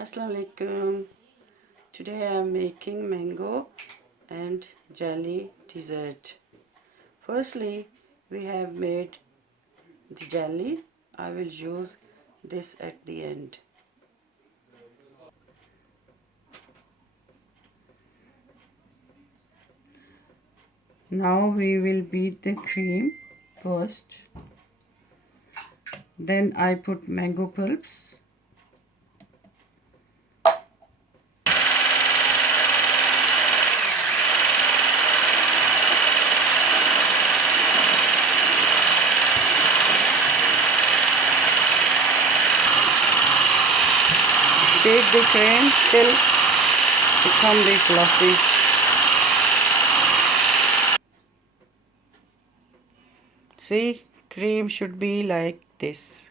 Assalamualaikum. Today I am making mango and jelly dessert. Firstly, we have made the jelly. I will use this at the end. Now we will beat the cream first. Then I put mango pulps. Beat the cream till become the fluffy. See, cream should be like this.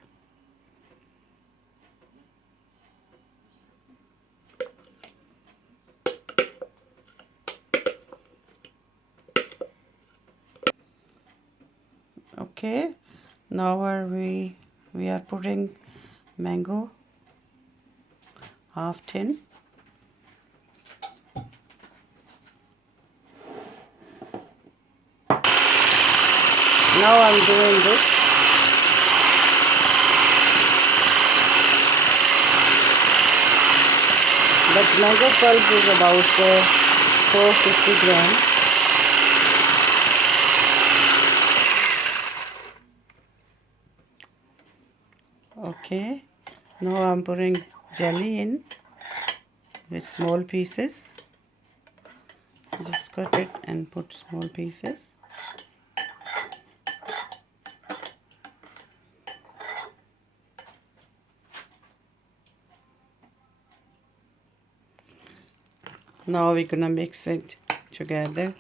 Okay, now we are putting mango half tin. Now I'm doing this. But mango pulp is about 450 grams. Okay, now I'm putting jelly in with small pieces. Just cut it and put small pieces. Now we're gonna mix it together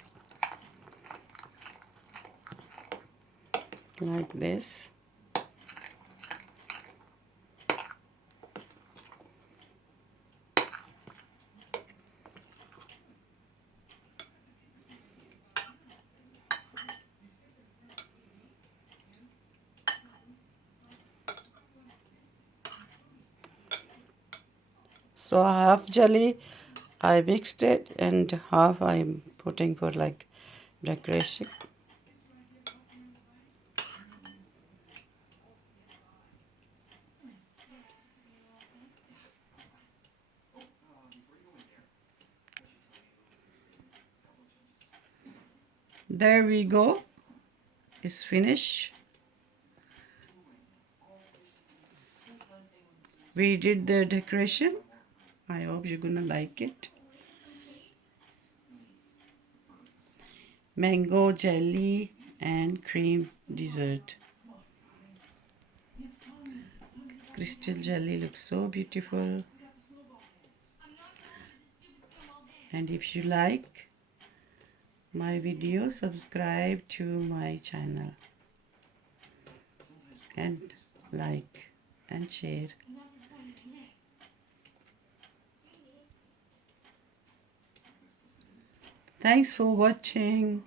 like this. So half jelly I mixed it and half I'm putting for like decoration. There we go. It's finished. We did the decoration. I hope you're gonna like it. Mango jelly and cream dessert. Crystal jelly looks so beautiful. And if you like my video, subscribe to my channel and like and share. Thanks for watching.